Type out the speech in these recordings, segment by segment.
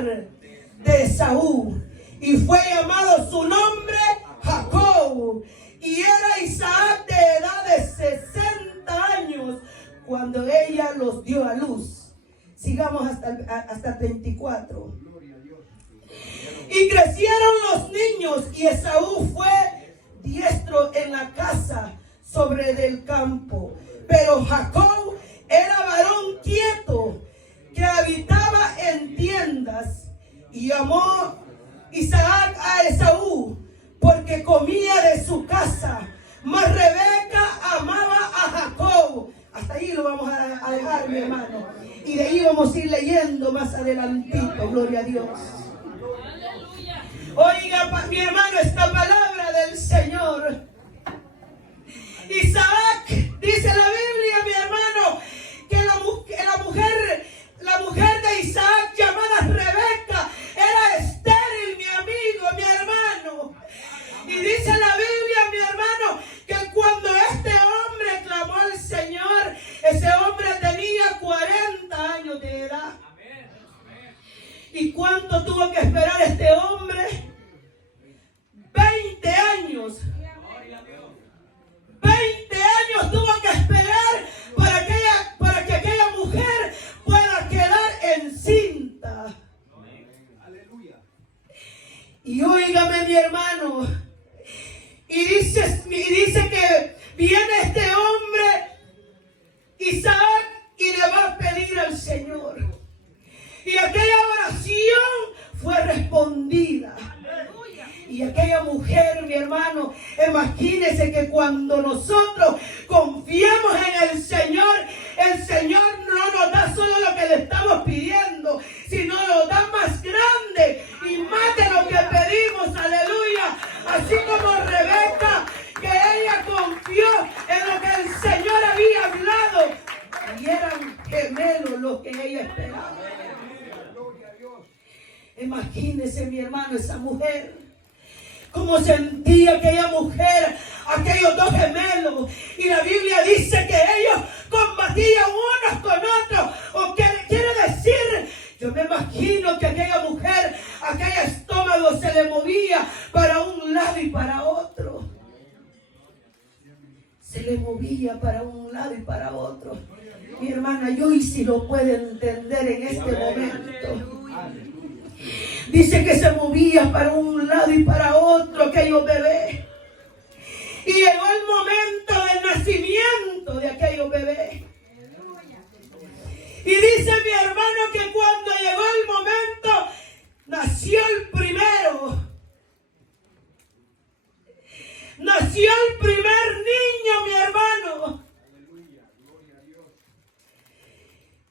hogar de Esaú, y fue llamado su nombre Jacob, y era Isaac de edad de 60 años cuando ella los dio a luz. Sigamos hasta 24. Y crecieron los niños, y Esaú fue diestro en la casa sobre del campo, pero Jacob era varón quieto, que habitaba en tiendas. Y llamó Isaac a Esaú, porque comía de su casa, mas Rebeca amaba a Jacob. Hasta ahí lo vamos a dejar, mi hermano, y de ahí vamos a ir leyendo más adelantito. Gloria a Dios. Oiga, mi hermano, esta palabra del Señor. Isaac, dice la Biblia, mi hermano, que la mujer de Isaac, llamada Rebeca, era estéril, mi amigo, mi hermano. Y dice la Biblia, mi hermano, que cuando este hombre clamó al Señor, ese hombre tenía 40 años de edad. ¿Y cuánto tuvo que esperar este hombre? 20 años. 20 años tuvo que esperar para que aquella mujer pueda quedar encinta. Y óigame, mi hermano, y dice que viene este hombre, Isaac, y le va a pedir al Señor. Y aquella oración fue respondida. Y aquella mujer, mi hermano, imagínese que cuando nosotros confiamos en el Señor no nos da solo lo que le estamos pidiendo, sino nos da más grande y más de lo que pedimos. Aleluya. Así como Rebeca, que ella confió en lo que el Señor había hablado, y eran gemelos los que ella esperaba. Imagínese, mi hermano, esa mujer, cómo sentía aquella mujer, aquellos dos gemelos. Y la Biblia dice que ellos combatían unos con otros. O quiere decir, yo me imagino que aquella mujer, aquel estómago se le movía para un lado y para otro. Se le movía para un lado y para otro. Mi hermana, yo y si lo puede entender en este momento. Dice que se movía para un lado y para otro aquellos bebés. Y llegó el momento del nacimiento de aquellos bebés. Y dice mi hermano que cuando llegó el momento, nació el primero. Nació el primer niño, mi hermano.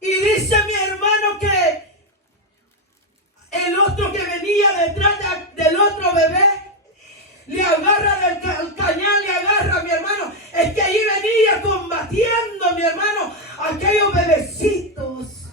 Y dice mi hermano que el otro que venía detrás del otro bebé le agarra del cañal, le agarra, mi hermano. Es que allí venía combatiendo, mi hermano, aquellos bebecitos.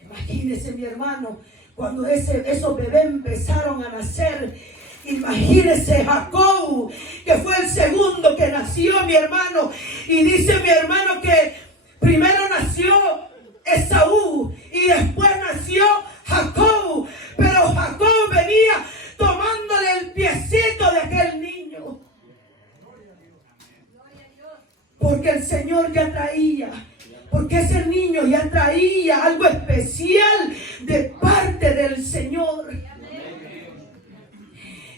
Imagínese, mi hermano, cuando esos bebés empezaron a nacer. Imagínese Jacob, que fue el segundo que nació, mi hermano. Y dice mi hermano que primero nació Esaú y después nació Jacob, pero Jacob venía tomándole el piecito de aquel niño, porque el Señor ya traía, porque ese niño ya traía algo especial de parte del Señor.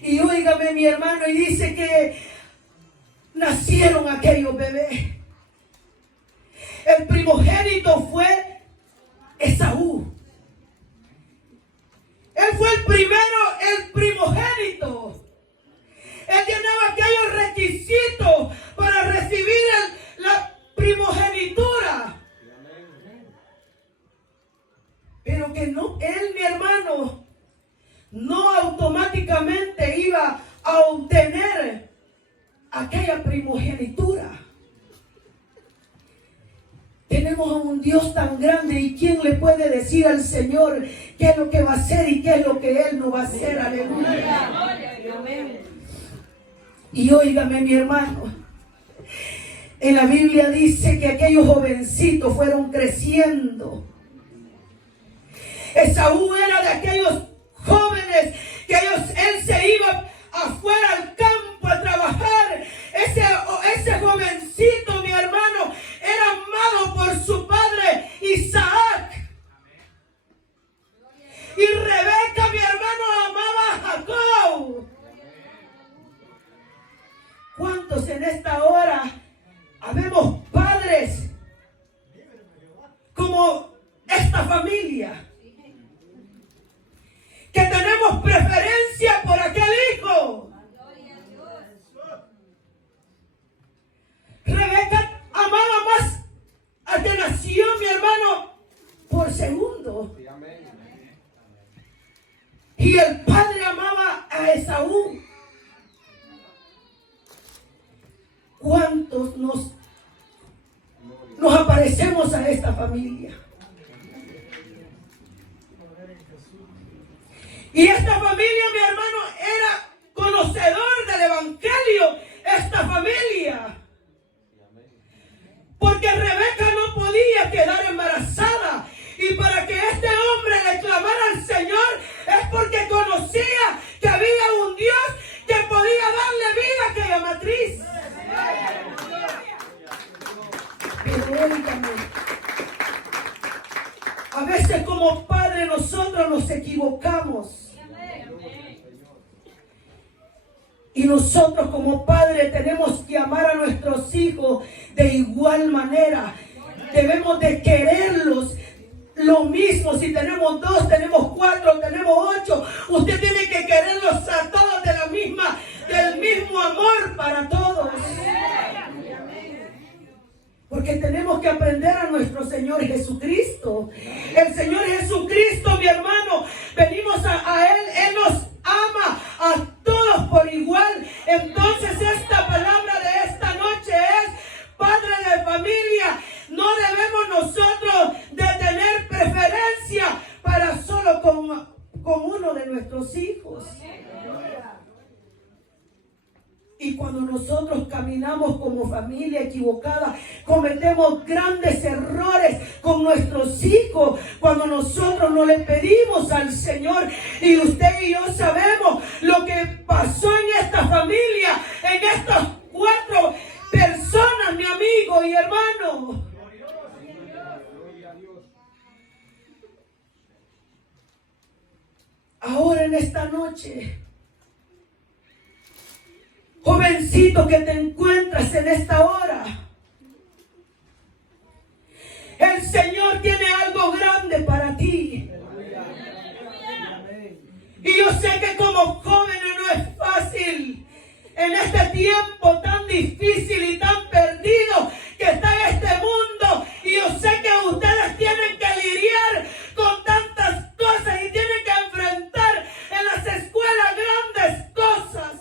Y óigame, mi hermano, y dice que nacieron aquellos bebés. El primogénito fue Esaú. Él fue el primero, el primogénito. Él llenaba aquellos requisitos para recibir la primogenitura. Pero que no, él, mi hermano, no automáticamente iba a obtener aquella primogenitura. Tenemos a un Dios tan grande, y quién le puede decir al Señor qué es lo que va a hacer y qué es lo que Él no va a hacer. Aleluya. Y óigame, mi hermano, en la Biblia dice que aquellos jovencitos fueron creciendo. Esaú era de aquellos jóvenes que él se iba afuera al campo a trabajar. Ese jovencito, mi hermano, era amado por su padre Isaac. Y Rebeca, mi hermano, amaba a Jacob. ¿Cuántos en esta hora habemos padres como esta familia? Que tenemos preferencia por aquel hijo. Rebeca amaba más al que nació, mi hermano, por segundo. Y el padre amaba a Esaú. ¿Cuántos nos aparecemos a esta familia? Y esta familia, mi hermano, era conocedor del evangelio. Esta familia. Porque Rebeca no podía quedar embarazada. Y para que este hombre le clamara al Señor es porque conocía que había un Dios que podía darle vida a aquella matriz. Pero óigame, a veces como padre nosotros nos equivocamos. Y nosotros como padres tenemos que amar a nuestros hijos de igual manera. Debemos de quererlos lo mismo. Si tenemos 2, tenemos 4, tenemos 8. Usted tiene que quererlos a todos del mismo amor para todos. Porque tenemos que aprender a nuestro Señor Jesucristo. El Señor Jesucristo, mi hermano, venimos a Él. Él nos ama a todos por igual. Entonces esta palabra de esta noche es: padre de familia, no debemos nosotros de tener preferencia para solo con uno de nuestros hijos. Y cuando nosotros caminamos como familia equivocada, cometemos grandes errores con nuestros hijos. Cuando nosotros no le pedimos al Señor, y usted y yo sabemos lo que pasó en esta familia, en estas 4 personas, mi amigo y hermano. Ahora en esta noche, jovencito que te encuentras en esta hora, el Señor tiene algo grande para ti. Y yo sé que como jóvenes no es fácil en este tiempo tan difícil y tan perdido que está en este mundo. Y yo sé que ustedes tienen que lidiar con tantas cosas y tienen que enfrentar en las escuelas grandes cosas.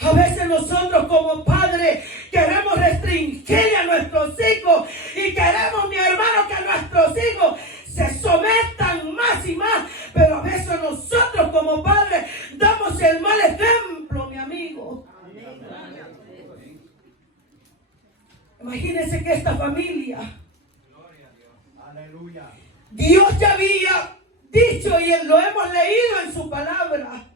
A veces nosotros como padres queremos restringir a nuestros hijos y queremos, mi hermano, que nuestros hijos se sometan más y más. Pero a veces nosotros como padres damos el mal ejemplo, mi amigo. Imagínense que esta familia, Dios ya había dicho, y lo hemos leído en su palabra,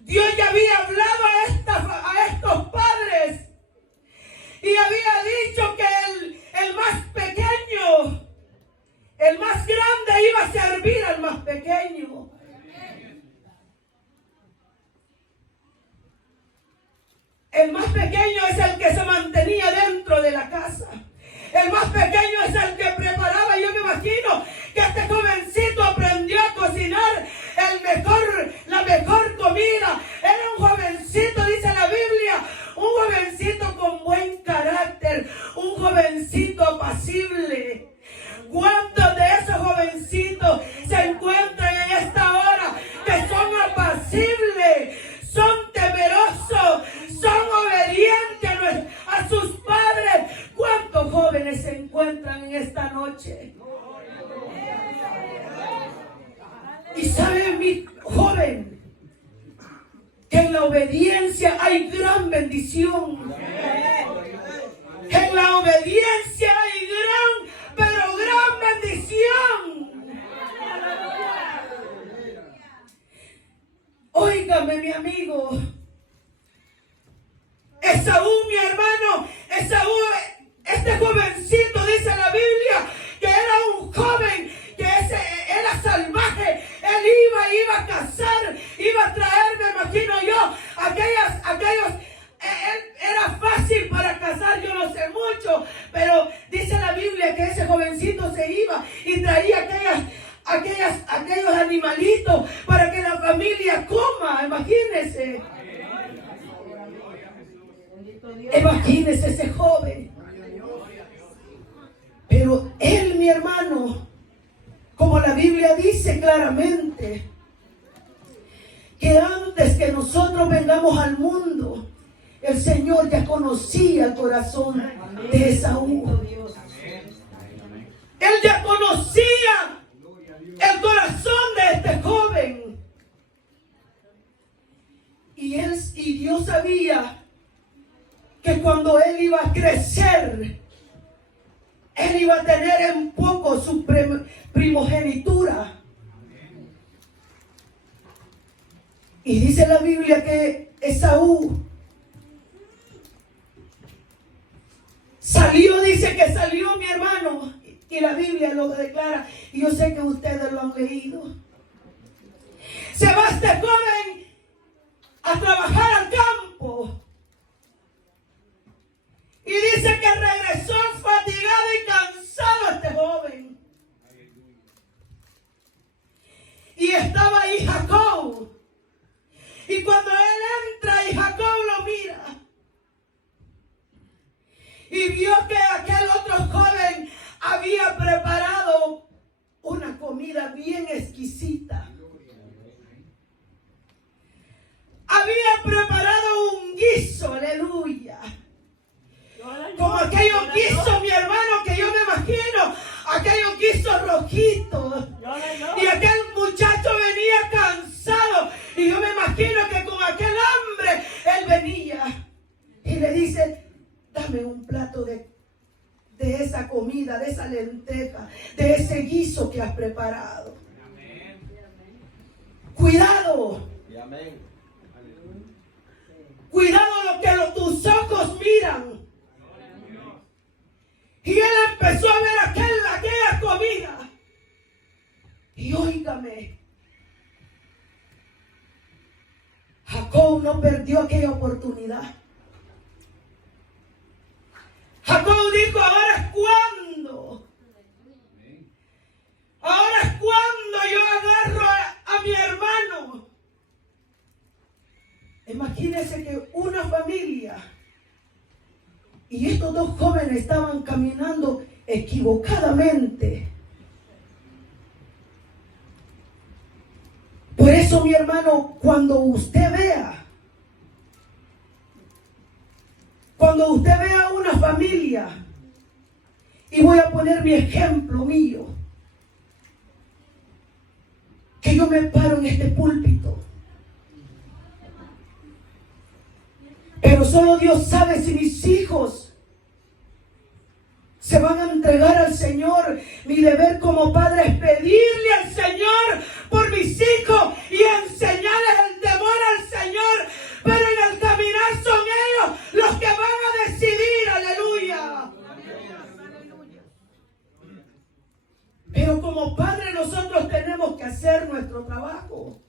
Dios ya había hablado a estos padres y había dicho que el más pequeño, el más grande iba a servir al más pequeño. El más pequeño es el que se mantenía dentro de la casa. El más pequeño es el que preparaba. Yo me imagino que este jovencito aprendió a cocinar la mejor comida. Era un jovencito, dice la Biblia, un jovencito con buen carácter, un jovencito apacible. ¿Cuántos de esos jovencitos se encuentran en esta hora que son apacibles, son temerosos, son obedientes a sus padres? ¿Cuántos jóvenes se encuentran en esta noche? Y sabe, mi joven, que en la obediencia hay gran bendición. En la obediencia hay gran, pero jovencito se iba y traía aquellos animalitos para que la familia coma. Imagínense. Imagínense ese joven. Pero él, mi hermano, como la Biblia dice claramente, que antes que nosotros vengamos al mundo, el Señor ya conocía el corazón de Esaú. Él ya conocía el corazón de este joven. Y Dios sabía que cuando él iba a crecer, él iba a tener en poco su primogenitura. Y dice la Biblia que Esaú salió, dice que salió, mi hermano, y la Biblia lo declara, y yo sé que ustedes lo han leído. Se va este joven a trabajar al campo. Y dice que regresó fatigado y cansado este joven. Y estaba ahí Jacob. Y cuando él entra y Jacob lo mira, y vio que aquel otro joven había preparado una comida bien exquisita. Había preparado un guiso, aleluya. Como aquellos guisos, mi hermano, que yo me imagino, aquellos guisos rojitos. Y aquel muchacho venía cansado. Y yo me imagino que con aquel hambre él venía. Y le dice, dame un plato de esa comida, de esa lenteja, de ese guiso que has preparado. Cuidado. Cuidado lo que tus ojos miran. Y él empezó a ver aquella comida. Y óigame, Jacob no perdió aquella oportunidad. Jacob dijo, ahora es cuando. Ahora es cuando yo agarro a mi hermano. Imagínense que una familia, y estos dos jóvenes estaban caminando equivocadamente. Por eso, mi hermano, cuando usted vea una familia, y voy a poner mi ejemplo mío, que yo me paro en este púlpito, pero solo Dios sabe si mis hijos se van a entregar al Señor. Mi deber como padre es pedirle al Señor por mis hijos y enseñarles el temor al Señor. Pero en el caminar son ellos los que van a decidir. Aleluya. Pero como padre nosotros tenemos que hacer nuestro trabajo.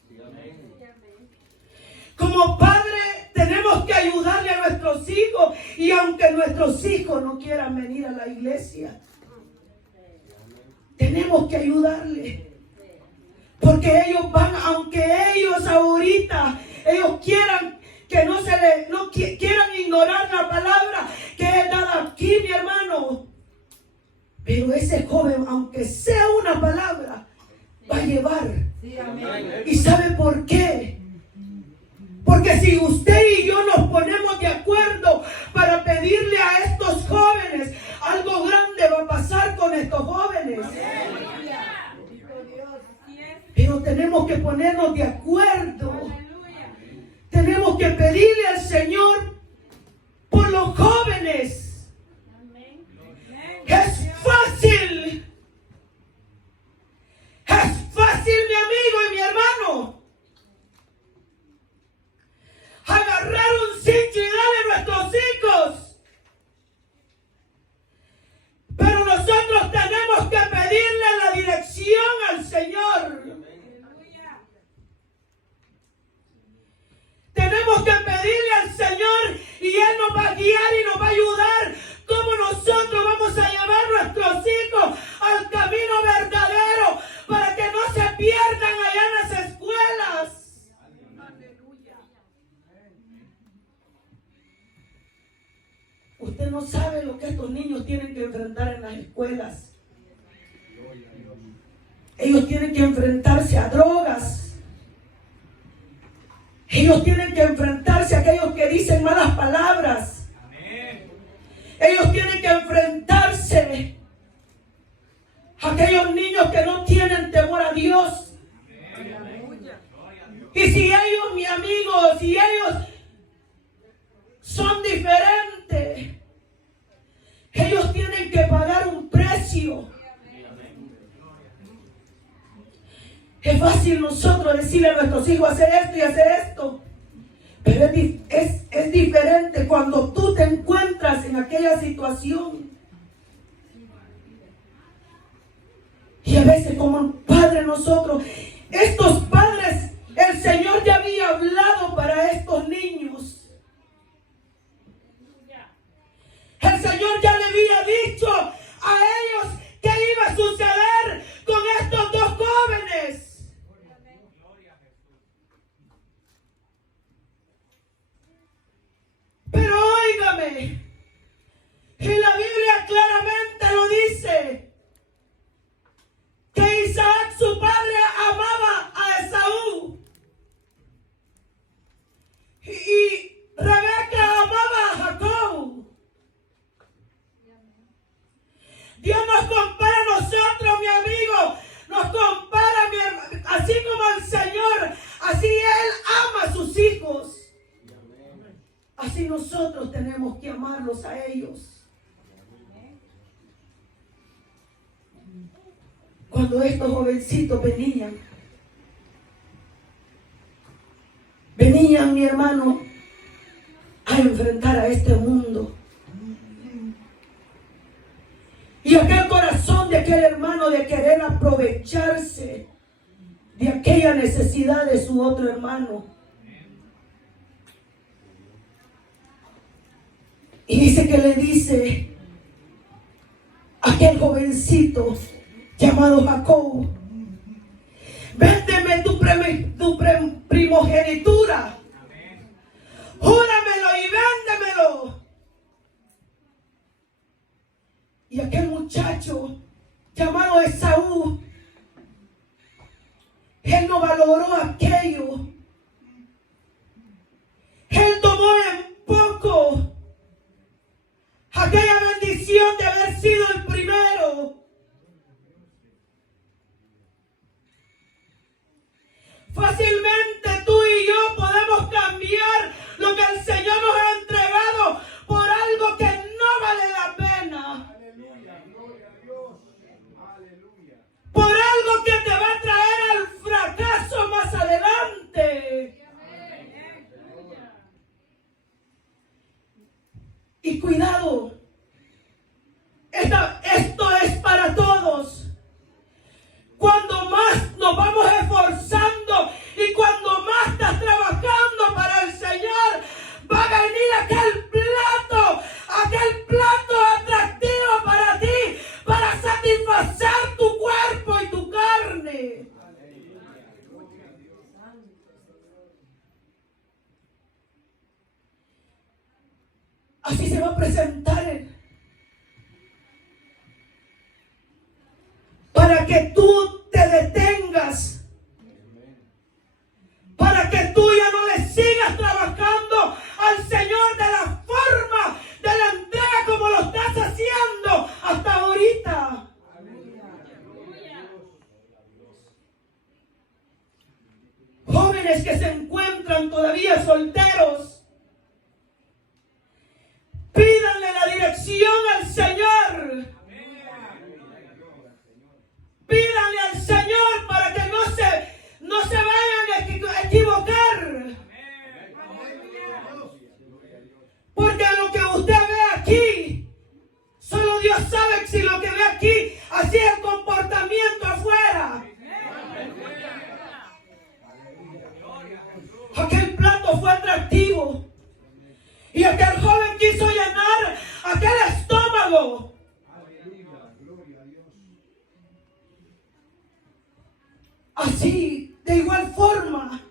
Como padre tenemos que ayudarle a nuestros hijos, y aunque nuestros hijos no quieran venir a la iglesia, tenemos que ayudarle, porque ellos van, aunque ellos ahorita ellos quieran que no quieran ignorar la palabra que es dada aquí, mi hermano, pero ese joven, aunque sea una palabra, va a llevar. ¿Y sabe por qué? Porque si usted y yo nos ponemos de acuerdo para pedirle a estos jóvenes, algo grande va a pasar con estos jóvenes. Pero tenemos que ponernos de acuerdo. Tenemos que pedirle al Señor por los jóvenes. Es fácil. Es fácil, mi amigo y mi hermano, agarrar un cincho y darle a nuestros hijos. Pero nosotros tenemos que pedirle la dirección al Señor. Tenemos que pedirle al Señor y Él nos va a guiar y nos va a ayudar cómo nosotros vamos a llevar a nuestros hijos a estos niños tienen que enfrentar en las escuelas. Ellos tienen que enfrentarse a drogas. Ellos tienen que enfrentarse a aquellos que dicen malas palabras. Ellos tienen que enfrentarse a aquellos niños que no tienen temor a Dios. Y si ellos, mi amigo, si ellos son diferentes, ellos tienen que pagar un precio. Es fácil nosotros decirle a nuestros hijos hacer esto y hacer esto, pero es diferente cuando tú te encuentras en aquella situación. Y a veces como padre nosotros, estos padres, el Señor ya había hablado para estos niños. El Señor ya le había dicho a ellos qué iba a suceder con estos dos jóvenes. Pero óigame, y la Biblia claramente lo dice, que Isaac, su padre, amaba a Esaú. Y Rebeca amaba a Jacob. Dios nos compara a nosotros, mi amigo, nos compara, mi hermano, así como el Señor, así Él ama a sus hijos. Así nosotros tenemos que amarlos a ellos. Cuando estos jovencitos venían, mi hermano, a enfrentar a este mundo. Y aquel corazón de aquel hermano de querer aprovecharse de aquella necesidad de su otro hermano. Y dice que le dice a aquel jovencito llamado Jacob: véndeme tu primogenitura, júramelo y véndemelo. Y aquel muchacho llamado Esaú, él no valoró aquello. Él tomó en poco aquella bendición de haber sido el primero. Fácilmente tú y yo podemos cambiar lo que el Señor nos ha entregado por algo que no vale la pena. Aleluya, gloria a Dios. Aleluya. Por algo que te va a traer al fracaso más adelante. Y cuidado, esto es para todos. Cuando más nos vamos esforzando y cuando más estás trabajando para el Señor, va a venir aquel plato atractivo para ti, para satisfacer tu cuerpo y tu carne. Así se va a presentar para que tú te detengas, para que tú ya no le sigas trabajando al Señor de la forma de la entrega como lo estás haciendo hasta ahorita. Jóvenes que se encuentran todavía solteros, pídanle la dirección al Señor. Pídanle al Señor para que no se vayan a equivocar. Porque lo que usted ve aquí, solo Dios sabe si lo que ve aquí, así es el comportamiento afuera. Aquel plato fue atractivo. Y aquel joven quiso llenar aquel estómago. Así, de igual forma,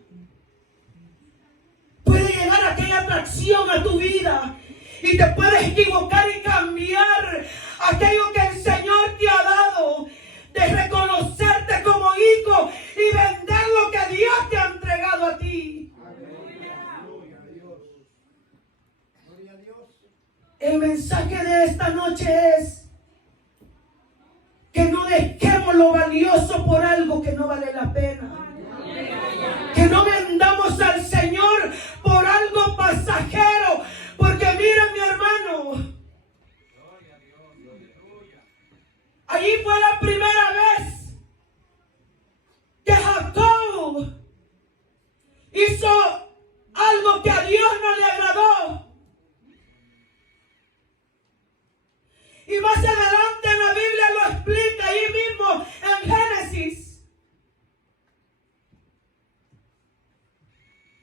puede llegar aquella atracción a tu vida y te puedes equivocar y cambiar aquello que el Señor te ha dado, de reconocerte como hijo y vender lo que Dios te ha entregado a ti. El mensaje de esta noche es que no dejemos lo valioso por algo que no vale la pena. Que no vendamos al Señor por algo pasajero. Porque miren, mi hermano, allí fue la primera vez que Jacob hizo algo que a Dios no le agradó. Y más adelante en la Biblia lo explica ahí mismo en Génesis.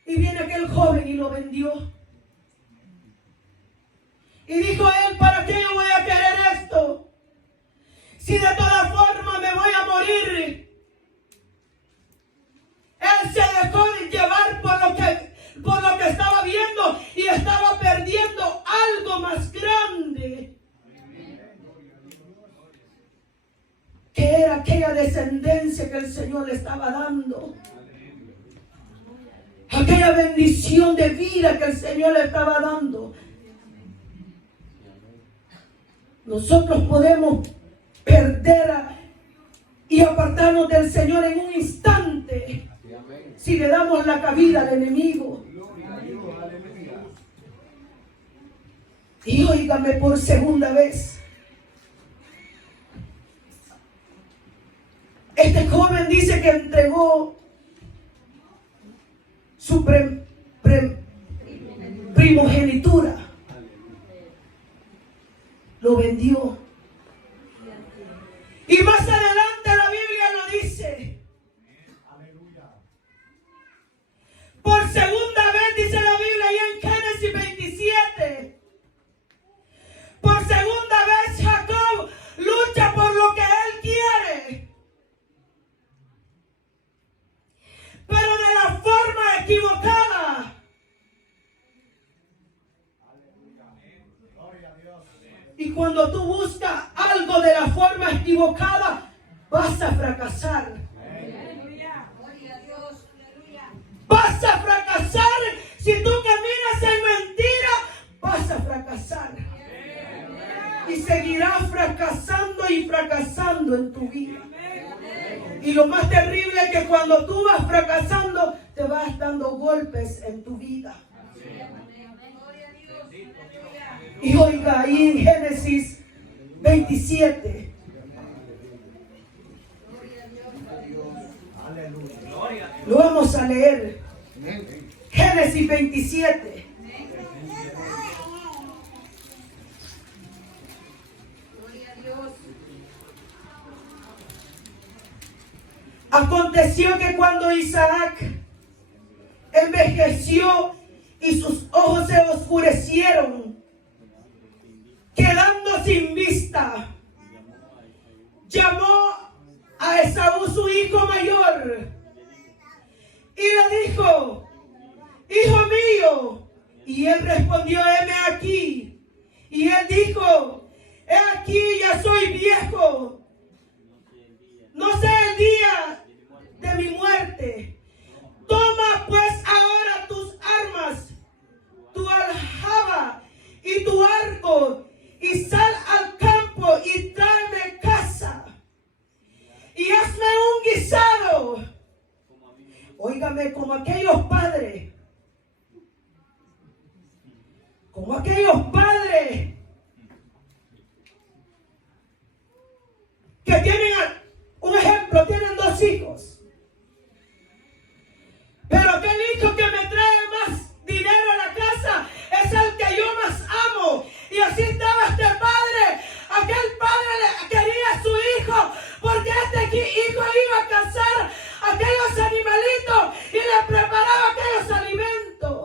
Y viene aquel joven y lo vendió. Y dijo él, ¿para qué yo voy a querer esto? Si de todas formas me voy a morir. Él se dejó de llevar por lo que estaba viendo y estaba perdiendo algo más grande. Que era aquella descendencia que el Señor le estaba dando. Aquella bendición de vida que el Señor le estaba dando. Nosotros podemos perder y apartarnos del Señor en un instante si le damos la cabida al enemigo. Y óigame por segunda vez. Este joven dice que entregó su primogenitura. Lo vendió. Y más adelante la Biblia lo dice. Por segunda vez dice la Biblia ahí en Génesis 27. Por segunda vez Jacob lucha por lo que él quiere. Pero de la forma equivocada. Y cuando tú buscas algo de la forma equivocada, vas a fracasar. Vas a fracasar. Si tú caminas en mentira, vas a fracasar. Y seguirás fracasando y fracasando en tu vida. Y lo más terrible es que cuando tú vas fracasando, te vas dando golpes en tu vida. Y oiga, ahí en Génesis 27. Lo vamos a leer. Génesis 27. Aconteció que cuando Isaac envejeció y sus ojos se oscurecieron, quedando sin vista, llamó a Esaú su hijo mayor y le dijo: hijo mío. Y él respondió: heme aquí. Y él dijo: he aquí, ya soy viejo, no sé el día de mi muerte. Toma pues ahora tus armas, tu aljaba y tu arco, y sal al campo y tráeme caza, y hazme un guisado. Óigame, como aquellos padres que tienen, un ejemplo, tienen 2 hijos. Pero aquel hijo que me trae más dinero a la casa es el que yo más amo. Y así estaba este padre. Aquel padre quería a su hijo porque este hijo iba a cazar aquellos animalitos y le preparaba aquellos alimentos.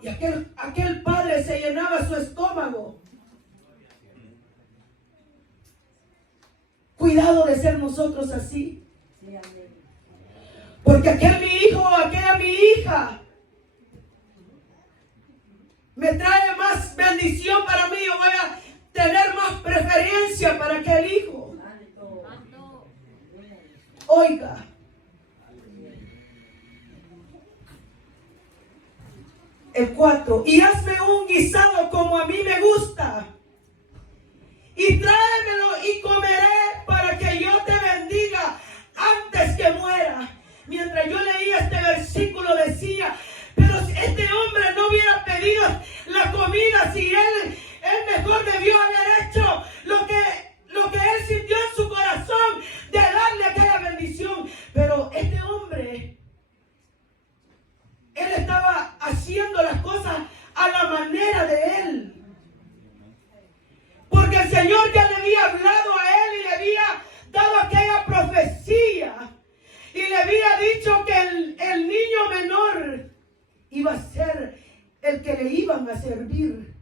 Y aquel padre se llenaba su estómago. Cuidado de ser nosotros así. Porque aquel mi hijo o aquella mi hija me trae más bendición para mí. Yo voy a tener más preferencia para aquel hijo. Oiga. El 4. Y hazme un guisado como a mí me gusta. Y tráemelo y comeré para que yo te bendiga antes que muera. Mientras yo leía este versículo decía, pero si este hombre no hubiera pedido la comida, si él mejor debió haber hecho lo que él sintió en su corazón de darle aquella bendición. Pero este hombre, él estaba haciendo las cosas a la manera de él. Porque el Señor ya le había hablado a él y le había dado aquella profecía. Y le había dicho que el niño menor iba a ser el que le iban a servir.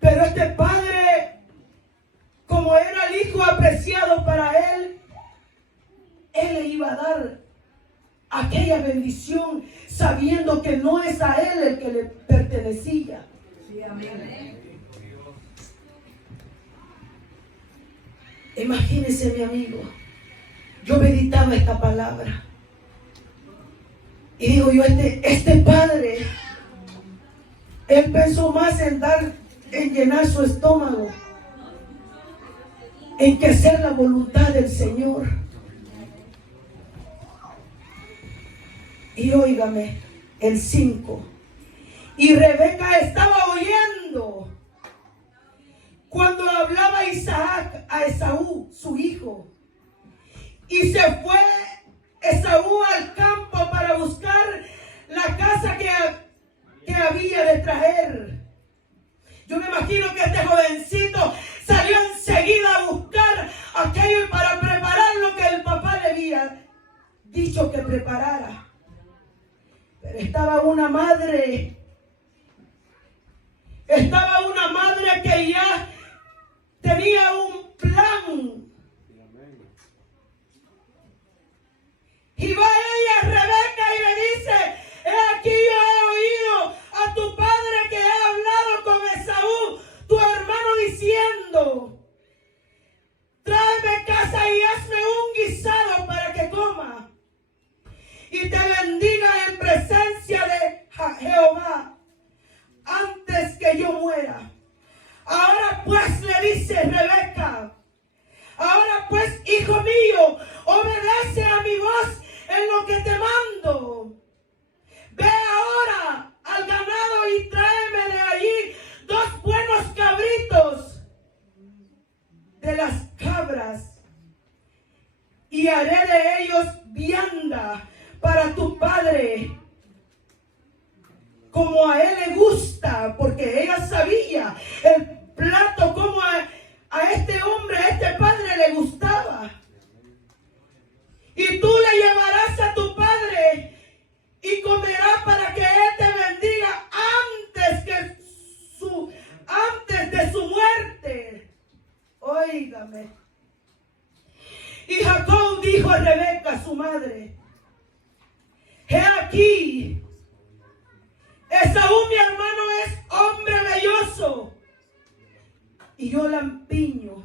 Pero este padre, como era el hijo apreciado para él, él le iba a dar aquella bendición sabiendo que no es a él el que le pertenecía. Sí, amén. Imagínese, mi amigo, yo meditaba esta palabra y digo yo, este padre, él pensó más en llenar su estómago, en que hacer la voluntad del Señor. Y óigame, el 5. Y Rebeca estaba oyendo cuando hablaba Isaac a Esaú, su hijo. Y se fue Esaú al campo para buscar la casa que había de traer. Yo me imagino que este jovencito salió enseguida a buscar aquello para preparar lo que el papá le había dicho que preparara. Pero estaba una madre que ya tenía un plan. Y va ella, Rebeca, y le dice, he aquí yo he oído a tu padre que ha hablado con Esaú, tu hermano, diciendo, tráeme casa y hazme un guisado para que coma y te bendiga en presencia de Jehová antes que yo muera. Ahora pues, le dice Rebeca, ahora pues, hijo mío, obedece a mi voz en lo que te mando. Ve ahora al ganado y tráeme de allí 2 buenos cabritos de las cabras y haré de ellos vianda para tu padre, como a él le gusta, porque ella sabía el plato como a este hombre, a este padre le gustaba. Y tú le llevarás a tu padre y comerá para que él te bendiga antes de su muerte. Óigame. Y Jacob dijo a Rebeca, su madre, he aquí, Esaú mi hermano es hombre belloso y yo lampiño.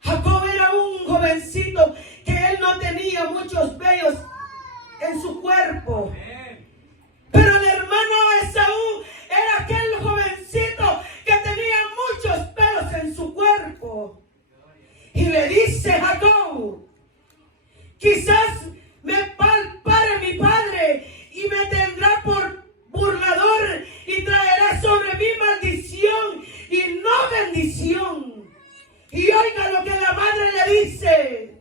Jacob era un jovencito que él no tenía muchos vellos en su cuerpo. Pero el hermano Esaú era aquel jovencito que tenía muchos pelos en su cuerpo. Y le dice Jacob, quizás me pare mi padre y me tendrá por burlador y traerá sobre mí maldición y no bendición. Y oiga lo que la madre le dice.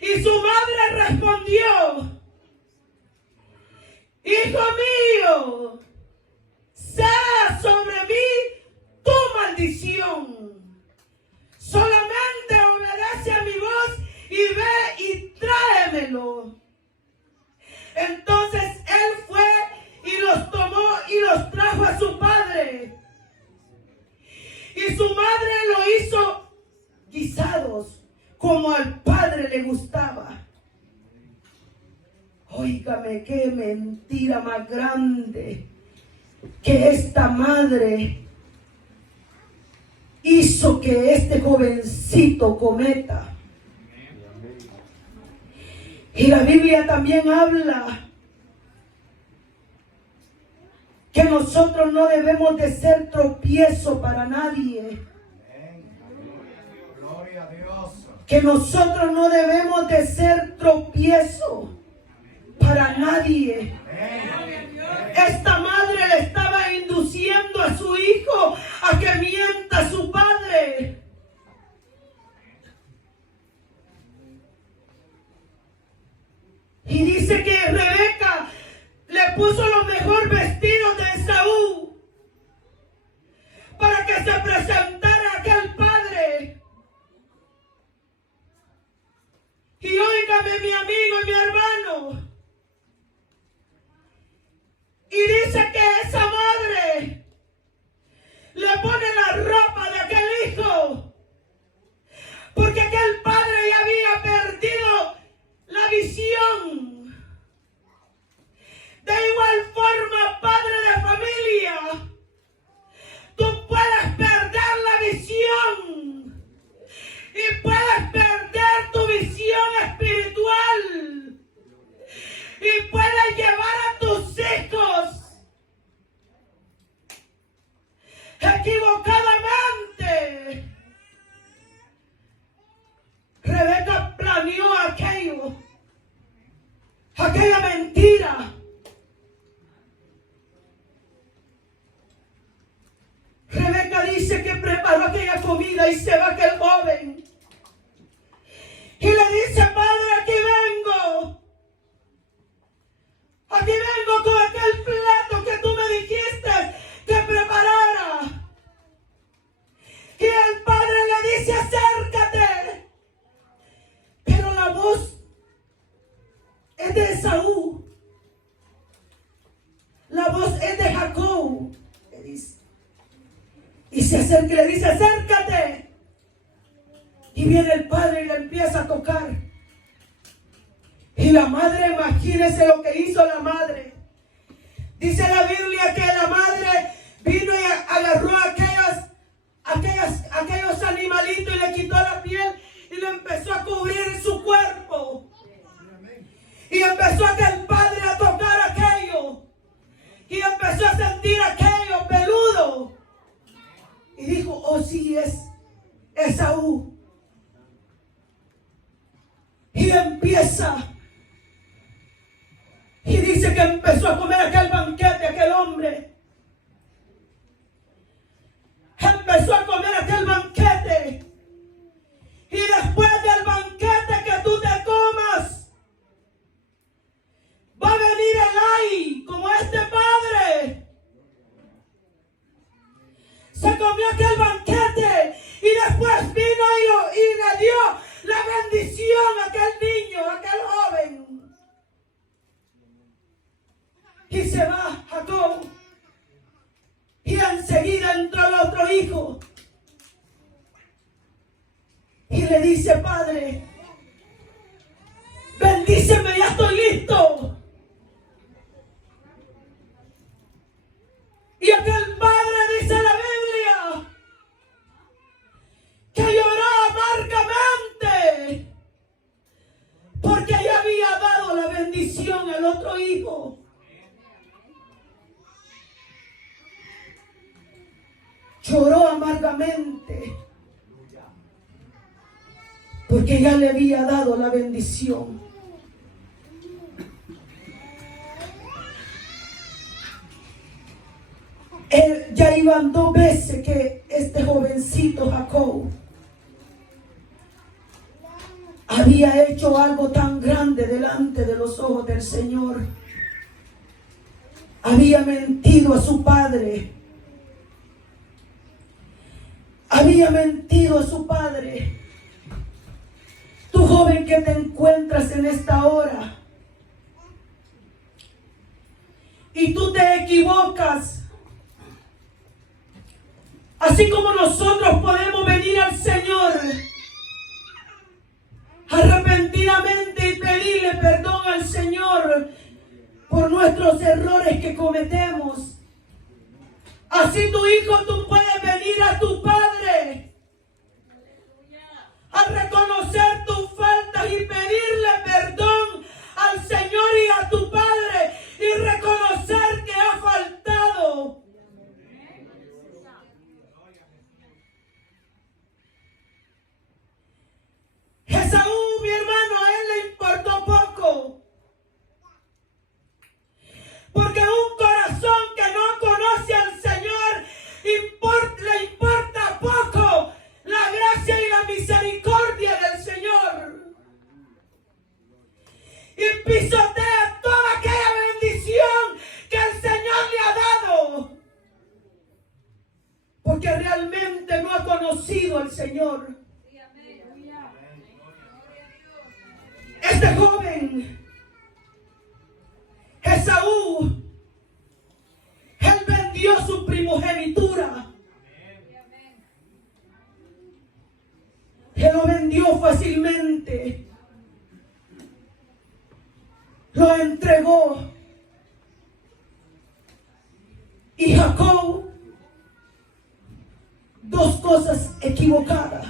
Y su madre respondió, hijo mío, sea sobre mí tu maldición. Solamente obedece a mi voz y ve y tráemelo. Entonces él fue y los tomó y los trajo a su padre. Y su madre lo hizo guisados como al padre le gustaba. Óigame, qué mentira más grande que esta madre hizo que este jovencito cometa. Y la Biblia también habla que nosotros no debemos de ser tropiezo para nadie. Gloria a Dios. Que nosotros no debemos de ser tropiezo para nadie. Esta madre le estaba induciendo a su hijo a que mienta a su padre. Y dice que Rebeca le puso los mejores vestidos de Esaú para que se presentara aquel padre. Y óigame, mi amigo y mi hermano. Y dice que esa madre le pone la ropa de aquel hijo, porque aquel padre ya había perdido la visión. De igual forma, padre de familia, tú puedes perder la visión y puedes perder tu visión espiritual y puedes llevar a tus hijos equivocadamente. Rebeca planeó aquella mentira. Rebeca dice que preparó aquella comida y se va aquel joven. Y le dice, padre, aquí vengo. Aquí vengo con aquel plato que tú me dijiste que preparara. Y el padre le dice, acércate. Pero la voz es de Esaú. La voz es de Jacob. Le dice. Y se acerca y le dice, acércate. Y viene el padre y le empieza a tocar. Y la madre, imagínese lo que hizo la madre. Dice la Biblia que la madre vino y agarró aquellos animalitos y le quitó la piel y le empezó a cubrir su cuerpo. Y empezó aquel padre a tocar aquello. Y empezó a sentir aquello peludo. Y dijo, oh sí, es Esaú. Y empieza. Y dice que empezó a comer aquel banquete, aquel hombre. Empezó a comer aquel banquete. Y después del banquete que tú te comas, va a venir Elí, como este padre. Se comió aquel banquete y después vino y le dio la bendición a aquel niño, a aquel joven. Y se va Jacob. Y enseguida entró el otro hijo. Y le dice, padre, bendíceme, ya estoy listo. Y aquel padre, dice la Biblia, que lloró amargamente porque ya había dado la bendición al otro hijo. Lloró amargamente porque ya le había dado la bendición. Ya iban 2 veces que este jovencito Jacob había hecho algo tan grande delante de los ojos del Señor. Había mentido a su padre. Había mentido a su padre. Tú, joven, que te encuentras en esta hora y tú te equivocas, así como nosotros podemos venir al Señor arrepentidamente y pedirle perdón al Señor por nuestros errores que cometemos. Así tu hijo, tú puedes venir a tu padre a reconocer tus faltas y pedirle perdón al Señor y a tu padre y reconocer que ha faltado. Esaú, mi hermano, a él le importó poco. Porque un corazón que no conoce al Señor le importa poco la gracia y la misericordia del Señor. Y pisotea toda aquella bendición que el Señor le ha dado. Porque realmente no ha conocido al Señor. Este joven, Esaú, él vendió su primogenitura. Él lo vendió fácilmente. Lo entregó. Y Jacob, dos cosas equivocadas.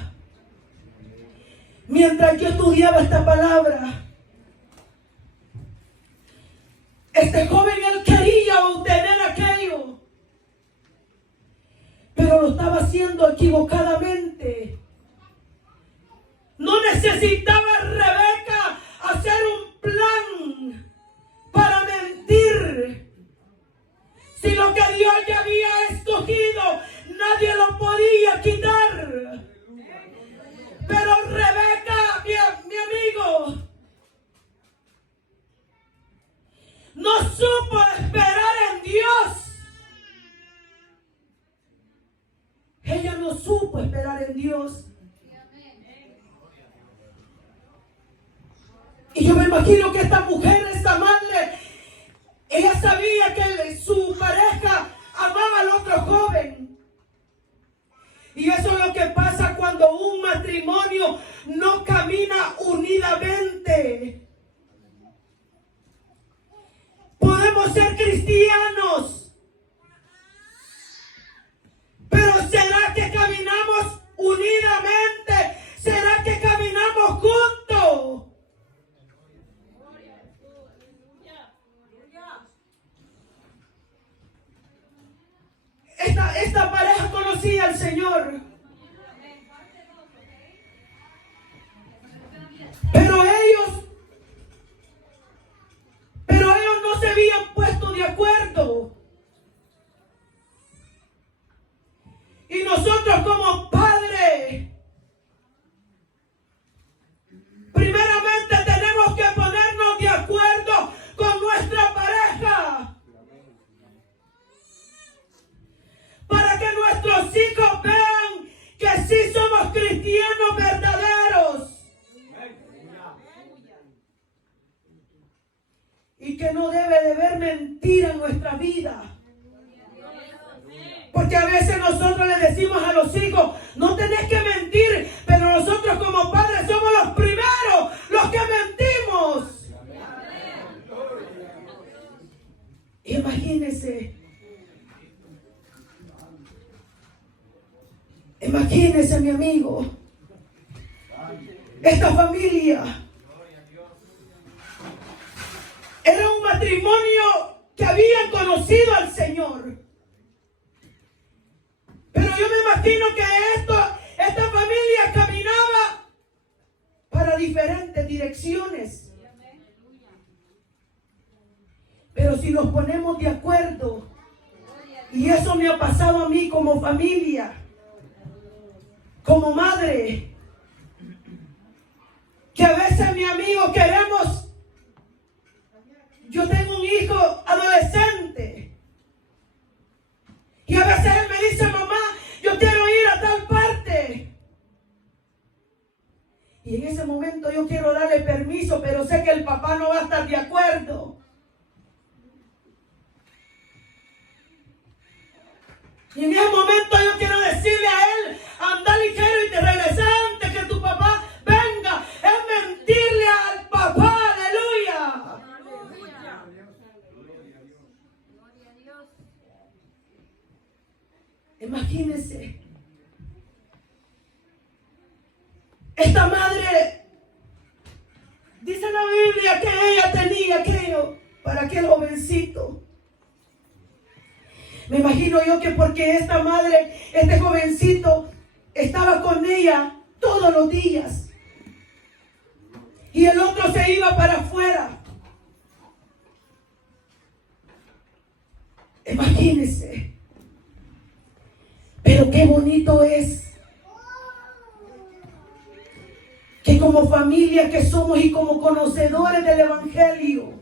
Mientras yo estudiaba esta palabra, este joven, él quería obtener aquello, pero lo estaba haciendo equivocadamente. No necesitaba Rebeca hacer un plan para mentir. Si lo que Dios ya había escogido, nadie lo podía quitar. Pero Rebeca, mi amigo, no supo esperar en Dios. Ella no supo esperar en Dios. Y yo me imagino que esta mujer, esta madre, ella sabía que su pareja amaba al otro joven. Y eso es lo que pasa cuando un matrimonio no camina unidamente. Podemos ser cristianos, pero ¿será que caminamos unidamente? ¿Será que caminamos juntos? Esta pareja conocía al Señor. Pero ellos no se habían puesto de acuerdo. Y nosotros como padres, primeramente tenemos que ponernos de acuerdo con nuestra pareja. Para que nuestros hijos vean que sí somos cristianos verdaderos. Y que no debe de haber mentira en nuestra vida. Porque a veces nosotros le decimos a los hijos, no tenés que mentir, pero nosotros como padres somos los primeros, los que mentimos. Imagínese mi amigo, esta familia era un matrimonio que habían conocido al Señor. Pero yo me imagino que esta familia caminaba para diferentes direcciones. Pero si nos ponemos de acuerdo, y eso me ha pasado a mí como familia, como madre, que a veces mi amigo queremos, yo tengo un hijo adolescente, y a veces él me dice, mamá, yo quiero ir a tal parte. Y en ese momento yo quiero darle permiso, pero sé que el papá no va a estar de acuerdo. Y en ese momento yo quiero decirle a él, anda ligero y te regresa antes que tu papá venga. Es mentirle al papá, aleluya. Imagínense. Esta madre, dice la Biblia que ella tenía aquello para aquel jovencito. Me imagino yo que porque esta madre, este jovencito, estaba con ella todos los días. Y el otro se iba para afuera. Imagínense. Pero qué bonito es que como familia que somos y como conocedores del Evangelio,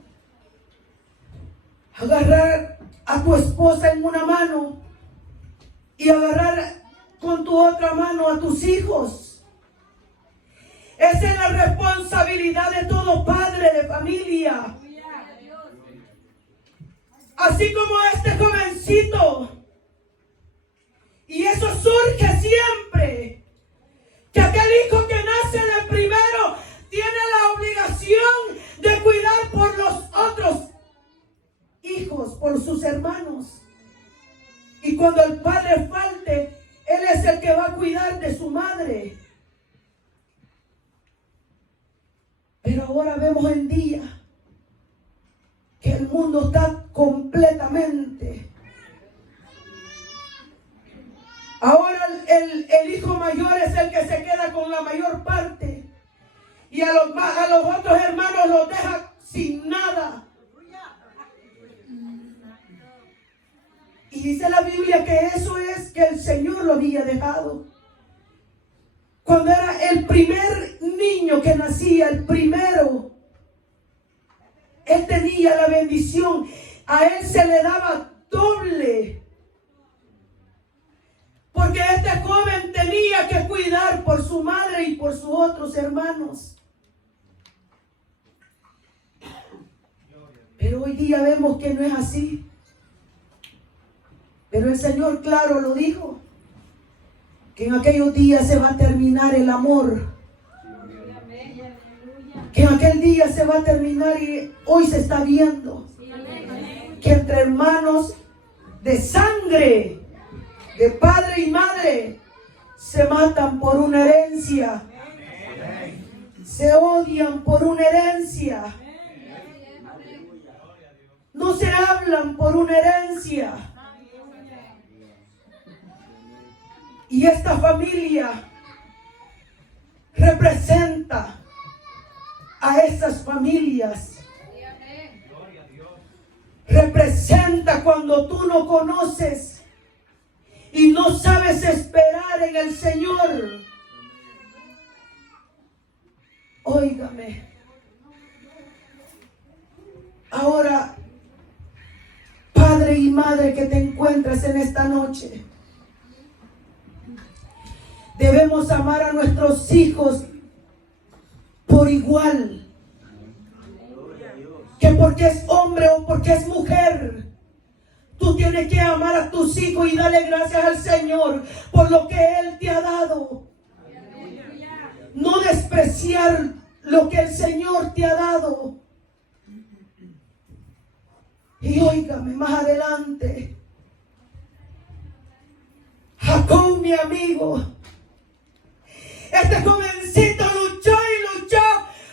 agarrar a tu esposa en una mano y agarrar con tu otra mano a tus hijos. Esa es la responsabilidad de todo padre de familia. Así como este jovencito. Y eso surge siempre. Que aquel hijo que nace de primero tiene la obligación de cuidar por los otros hijos, por sus hermanos. Y cuando el padre falte, él es el que va a cuidar de su madre. Pero ahora vemos en día que el mundo está completamente. Ahora el hijo mayor es el que se queda con la mayor parte. Y a los otros hermanos los deja sin nada. Y dice la Biblia que eso es que el Señor lo había dejado. Cuando era el primer niño que nacía, el primero, él tenía la bendición. A él se le daba doble. Porque este joven tenía que cuidar por su madre y por sus otros hermanos. Pero hoy día vemos que no es así. Pero el Señor, claro, lo dijo. Que en aquellos días se va a terminar el amor. Que en aquel día se va a terminar y hoy se está viendo. Que entre hermanos de sangre, de padre y madre, se matan por una herencia. Se odian por una herencia. No se hablan por una herencia. Y esta familia representa a esas familias. Representa cuando tú no conoces y no sabes esperar en el Señor. Óigame. Ahora, padre y madre que te encuentras en esta noche, debemos amar a nuestros hijos por igual. Que porque es hombre o porque es mujer, tú tienes que amar a tus hijos y darle gracias al Señor por lo que Él te ha dado. No despreciar lo que el Señor te ha dado. Y óigame, más adelante, Jacob, mi amigo, este jovencito luchó y luchó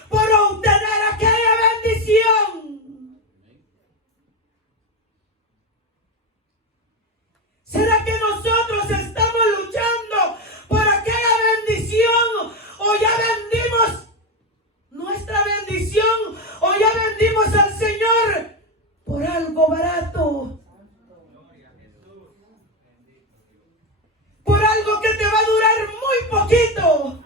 por obtener aquella bendición. ¿Será que nosotros estamos luchando por aquella bendición o ya vendimos nuestra bendición o ya vendimos al Señor por algo barato? Por algo que te va a durar muy poquito.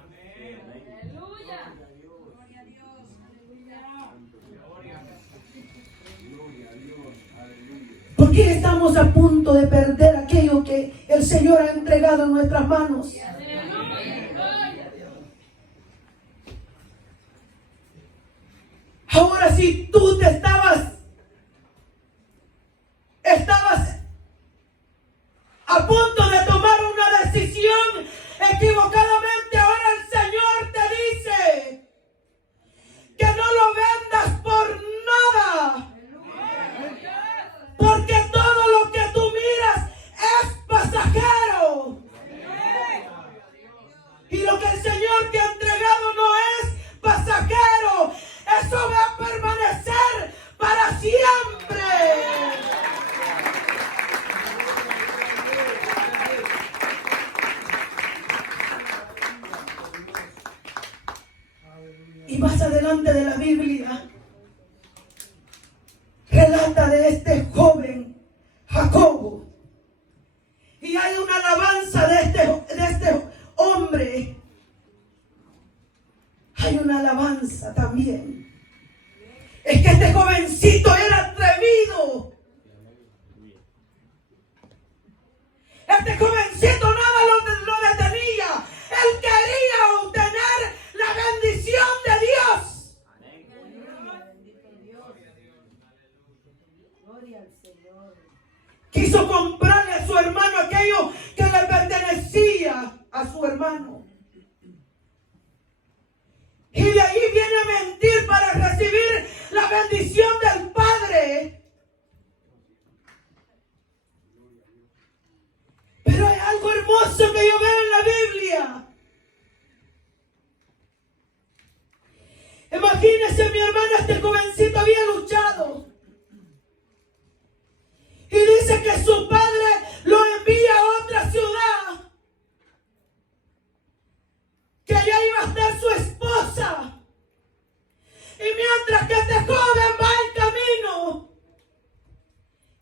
¿Por qué estamos a punto de perder aquello que el Señor ha entregado en nuestras manos? Ahora, si tú te estabas a punto de tomar una decisión equivocadamente, ahora el Señor te dice que no lo vendas por nada, porque todo lo que tú miras es pasajero. más adelante de la Biblia relata de este joven Jacobo. Y hay una alabanza de este hombre. Hay una alabanza también. Es que este jovencito era atrevido. Este jovencito nada lo detenía. Él quería obtener la bendición de Dios. Quiso comprarle a su hermano aquello que le pertenecía a su hermano. Y de ahí viene a mentir para recibir la bendición del Padre. Pero hay algo hermoso que yo veo en la Biblia. Imagínese, mi hermana, este jovencito había luchado. Y dice que su padre lo envía a otra ciudad. Que allá iba a estar su esposa. Y mientras que este joven va en camino.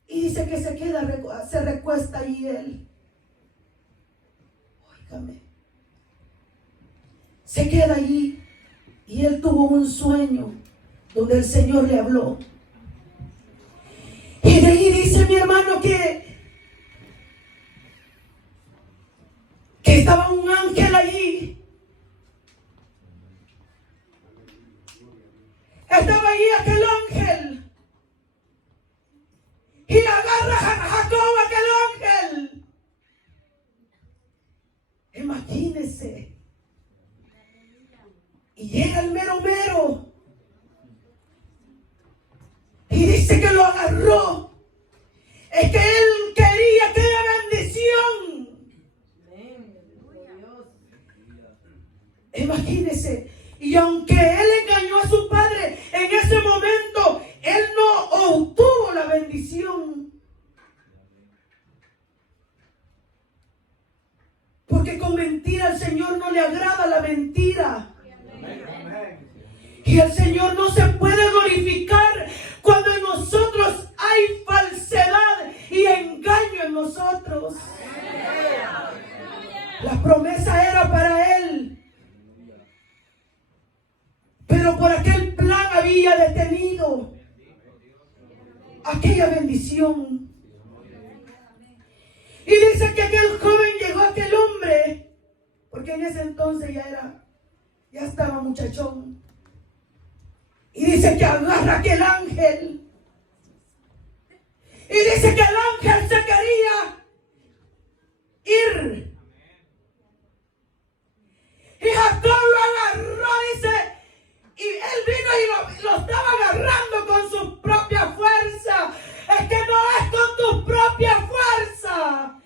Y dice que se recuesta allí él. Óigame. Se queda allí. Y él tuvo un sueño donde el Señor le habló. Y de ahí dice mi hermano que estaba un ángel allí. Estaba allí aquel ángel. Y agarra a Jacob aquel ángel. Imagínese. Y llega el mero mero. Y dice que lo agarró. Es que él quería aquella bendición. Imagínese. Y aunque él engañó a su padre, en ese momento él no obtuvo la bendición. Porque con mentira al Señor no le agrada la mentira. Y el Señor no se puede glorificar cuando en nosotros hay falsedad y engaño en nosotros. La promesa era para él. Pero por aquel plan había detenido aquella bendición. Y dice que aquel joven llegó a aquel hombre, porque en ese entonces ya estaba muchachón. Y dice que agarra aquel ángel. Y dice que el ángel se quería ir. Y Jacob lo agarró, dice, y él vino y lo estaba agarrando con su propia fuerza. Es que no es con tu propia fuerza.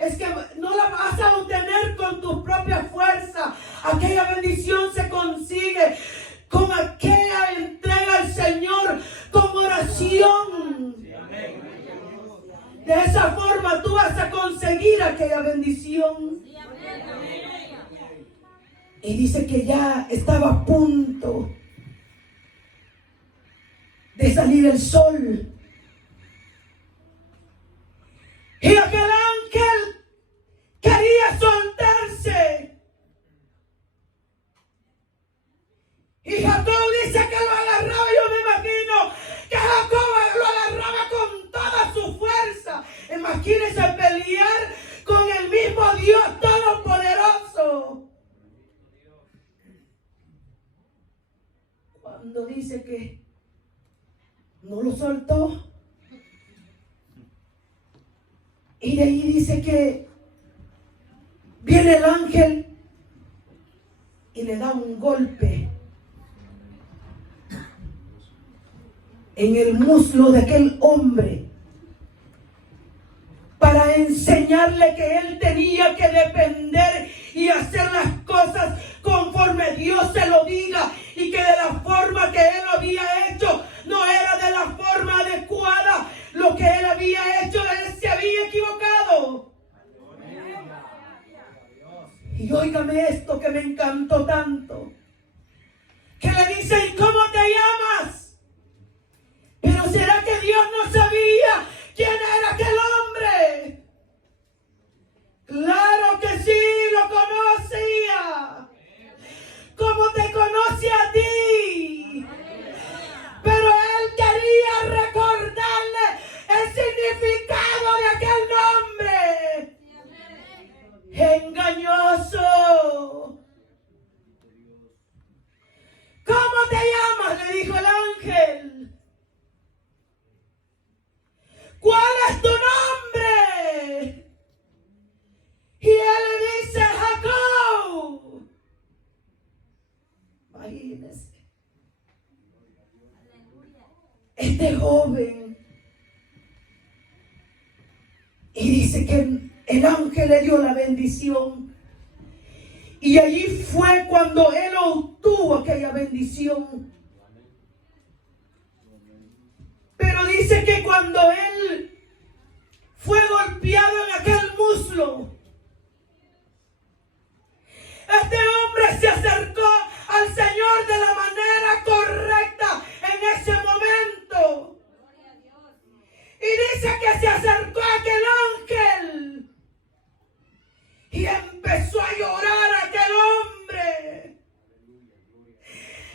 Es que no la vas a obtener con tu propia fuerza. Aquella bendición se consigue con aquella entrega al Señor, con oración. De esa forma tú vas a conseguir aquella bendición. Y dice que ya estaba a punto de salir el sol. Y aquel ángel quería soltarse. Y Jacob dice que lo agarraba. Yo me imagino que Jacob lo agarraba con toda su fuerza. Imagínense pelear con el mismo Dios Todopoderoso. Cuando dice que no lo soltó. Y de ahí dice que viene el ángel y le da un golpe en el muslo de aquel hombre para enseñarle que él tenía que depender y hacer las cosas conforme Dios se lo diga, y que de la forma que él había hecho no era de la forma adecuada. Lo que él había hecho, él se había equivocado. Y óigame esto que me encantó tanto, que le dice, ¿y cómo te llamas? Pero ¿será que Dios no sabía quién era aquel hombre? Claro que sí, lo conocía. Como te conoce a ti. Pero él quería recordarle el significado de aquel nombre. Engañoso. ¿Cómo te llamas?, le dijo el ángel. ¿Cuál es tu nombre? Y él le dice, Jacob. Imagínese. Este joven. Y dice que el ángel le dio la bendición. Y allí fue cuando él obtuvo aquella bendición. Pero dice que cuando él fue golpeado en aquel muslo, este hombre se acercó al Señor de la manera correcta en ese momento. Y dice que se acercó a aquel ángel y empezó a llorar aquel hombre.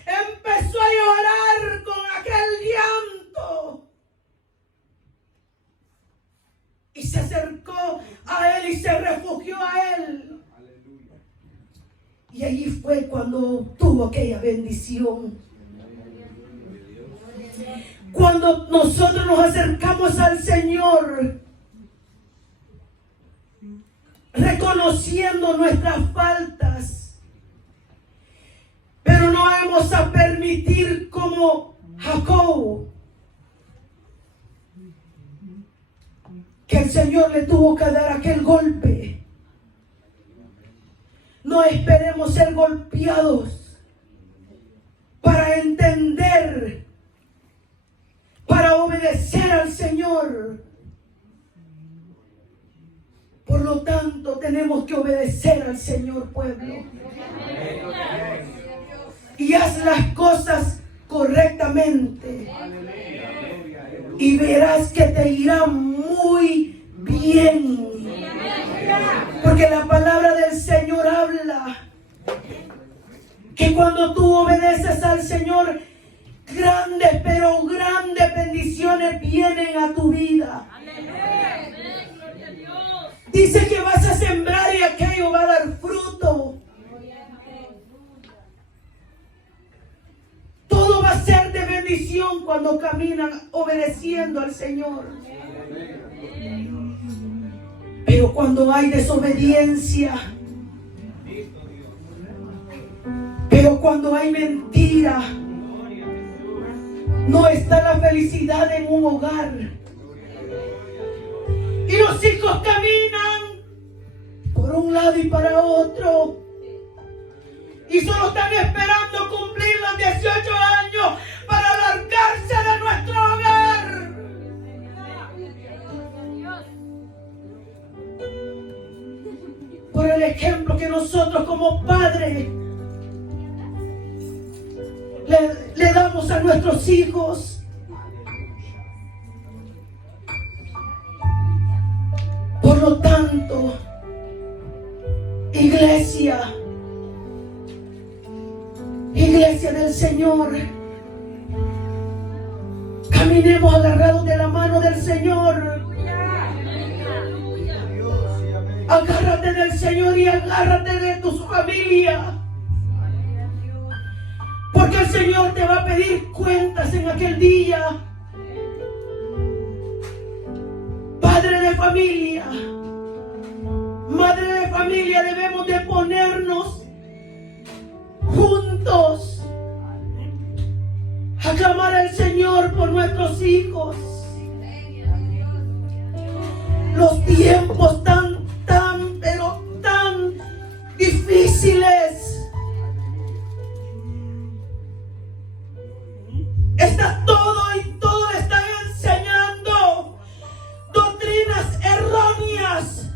Empezó a llorar con aquel llanto. Y se acercó a él y se refugió a él. Y allí fue cuando obtuvo aquella bendición. Cuando nosotros nos acercamos al Señor, reconociendo nuestras faltas, pero no vamos a permitir como Jacob, que el Señor le tuvo que dar aquel golpe. No esperemos ser golpeados para entender, para obedecer al Señor. Por lo tanto, tenemos que obedecer al Señor, pueblo. Y haz las cosas correctamente. Y verás que te irá muy bien. Porque la palabra del Señor habla que cuando tú obedeces al Señor, grandes, pero grandes bendiciones vienen a tu vida. Dice que vas a sembrar y aquello va a dar fruto. Todo va a ser de bendición cuando caminan obedeciendo al Señor. Pero cuando hay desobediencia, pero cuando hay mentira, no está la felicidad en un hogar. Y los hijos caminan por un lado y para otro. Y solo están esperando cumplir los 18 años para largarse de nuestro hogar. Por el ejemplo que nosotros como padres le damos a nuestros hijos. Por lo tanto, iglesia del Señor, caminemos agarrados de la mano del Señor. Agárrate del Señor y agárrate de tu familia. Porque el Señor te va a pedir cuentas en aquel día. Padre de familia, madre de familia, debemos de ponernos juntos a clamar al Señor por nuestros hijos. Los tiempos pero tan difíciles. Está todo y todo le están enseñando doctrinas erróneas.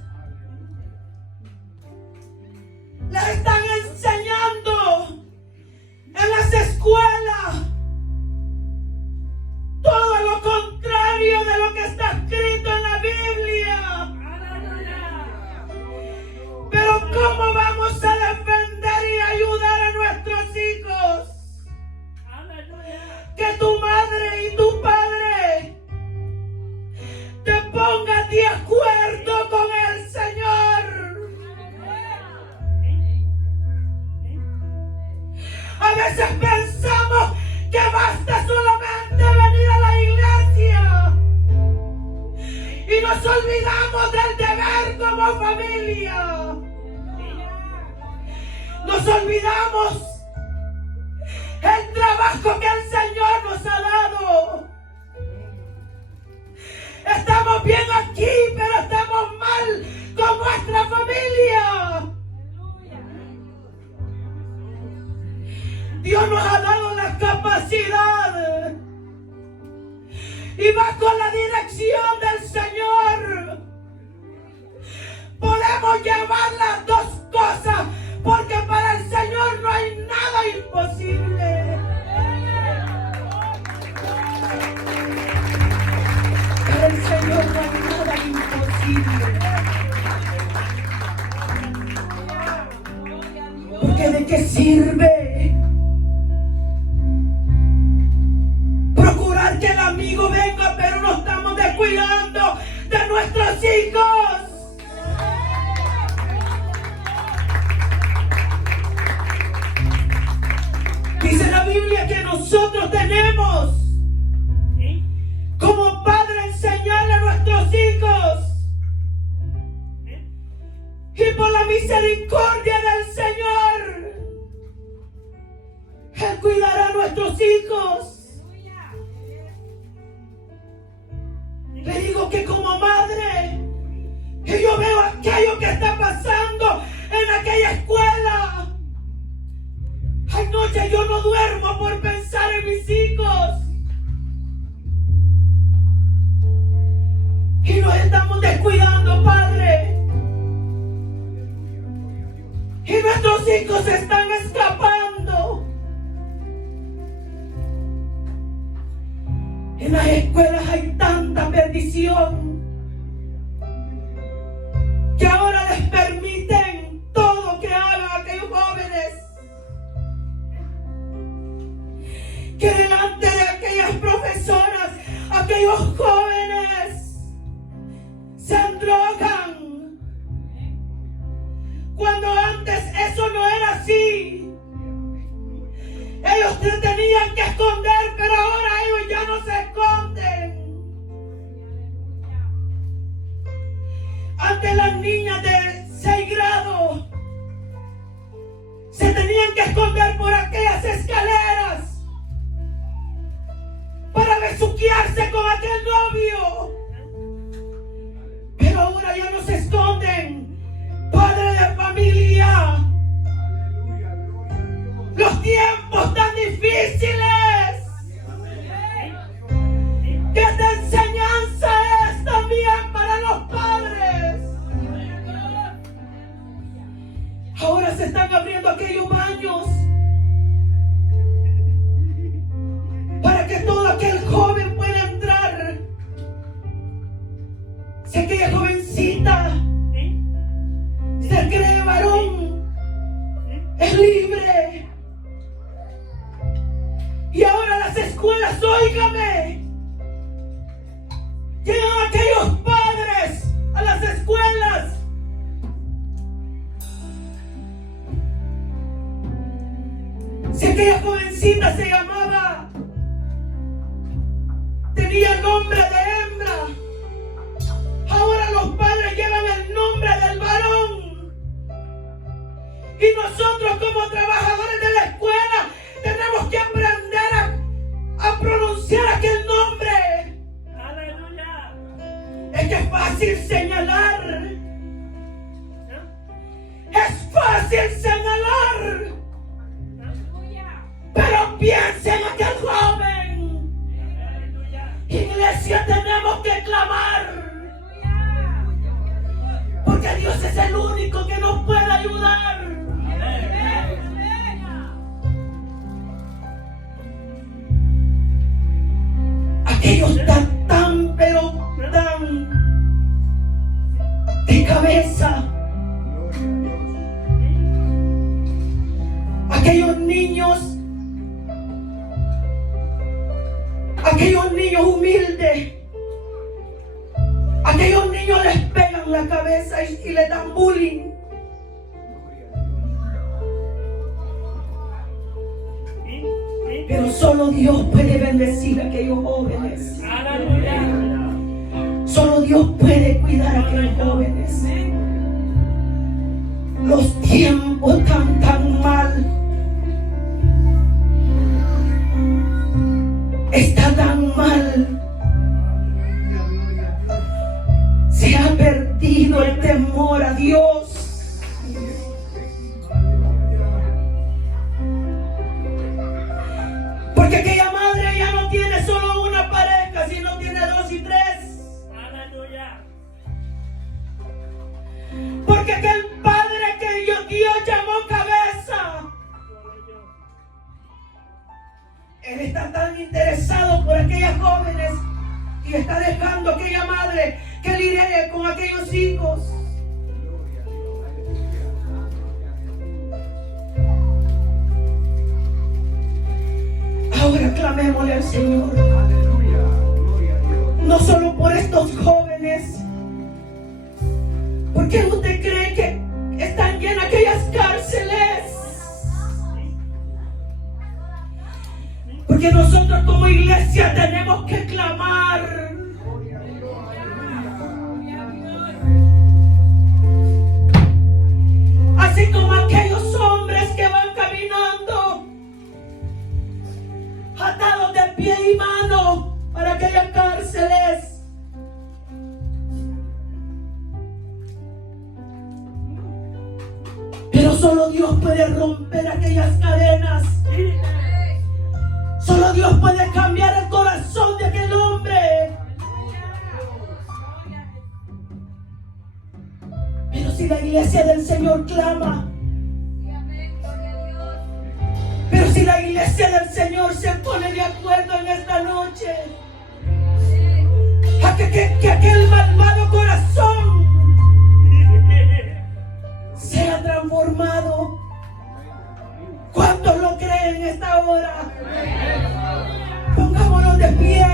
Les están enseñando en las escuelas ¿Cómo vamos a defender y ayudar a nuestros hijos? Que tu madre y tu padre te pongan de acuerdo con el Señor. A veces pensamos que basta solamente venir a la iglesia y nos olvidamos del deber como familia. Nos olvidamos el trabajo que el Señor nos ha dado. Estamos bien aquí, pero estamos mal con nuestra familia. Dios nos ha dado la capacidad y bajo la dirección del Señor podemos llevar las dos cosas, porque para el Señor no hay nada imposible. Para el Señor no hay nada imposible. Porque ¿de qué sirve procurar que el amigo venga, pero no estamos descuidando de nuestros hijos? Dice la Biblia que nosotros tenemos como padre enseñarle a nuestros hijos, y por la misericordia del Señor Él cuidará a nuestros hijos. Le digo que como madre, que yo veo aquello que está pasando en aquella escuela. Hay noches yo no duermo por pensar en mis hijos. Y nos estamos descuidando, Padre. Y nuestros hijos están escapando. En las escuelas hay tanta perdición que ahora les permiten todo que hagan aquellos jóvenes, que delante de aquellas profesoras, aquellos jóvenes se endrogan, cuando antes eso no era así. Ellos te tenían que esconder, pero ahora ellos ya no se esconden. Antes las niñas de 6 grados se tenían que esconder por aquellas escaleras para besuquearse con aquel novio. Pero ahora ya no se esconden. Padre de familia, los tiempos tan difíciles, que esta enseñanza es también para los padres. Ahora se están abriendo aquellos baños para que todo aquel joven pueda entrar. Si aquella jovencita se cree varón, es libre. Y ahora las escuelas, óigame, llegan aquellos padres a las escuelas si aquella jovencita se llamaba, tenía el nombre de hembra, ahora los padres llevan el nombre del varón. Y nosotros como trabajadores de la escuela tenemos que aprender a pronunciar aquel nombre. ¡Aleluya! Es que es fácil señalar. Es fácil señalar. Pero piensa en aquel joven. Iglesia, tenemos que clamar. Porque Dios es el único que nos puede ayudar. Aquellos tan, pero tan de cabeza, aquellos niños humildes, aquellos niños les pegan la cabeza y les dan bullying. Pero solo Dios puede bendecir a aquellos jóvenes. Solo Dios puede cuidar a aquellos jóvenes. Los tiempos están tan mal. Está tan mal. Se ha perdido el temor a Dios. Porque aquella madre ya no tiene solo una pareja, sino tiene 2 y 3. Porque aquel padre que Dios llamó cabeza, él está tan interesado por aquellas jóvenes y está dejando a aquella madre que lidie con aquellos hijos. Ahora clamémosle al Señor, no solo por estos jóvenes. ¿Por qué usted cree que están llenas aquellas cárceles? Porque nosotros como iglesia tenemos que clamar. Así como aquellos hombres que van caminando atados de pie y mano para aquellas cárceles. Pero solo Dios puede romper aquellas cadenas. Solo Dios puede cambiar el corazón de aquel hombre. Pero si la iglesia del Señor clama, pero si la iglesia del Señor se pone de acuerdo en esta noche, a que aquel malvado corazón sea transformado. ¿Cuántos lo creen en esta hora? Pongámonos de pie.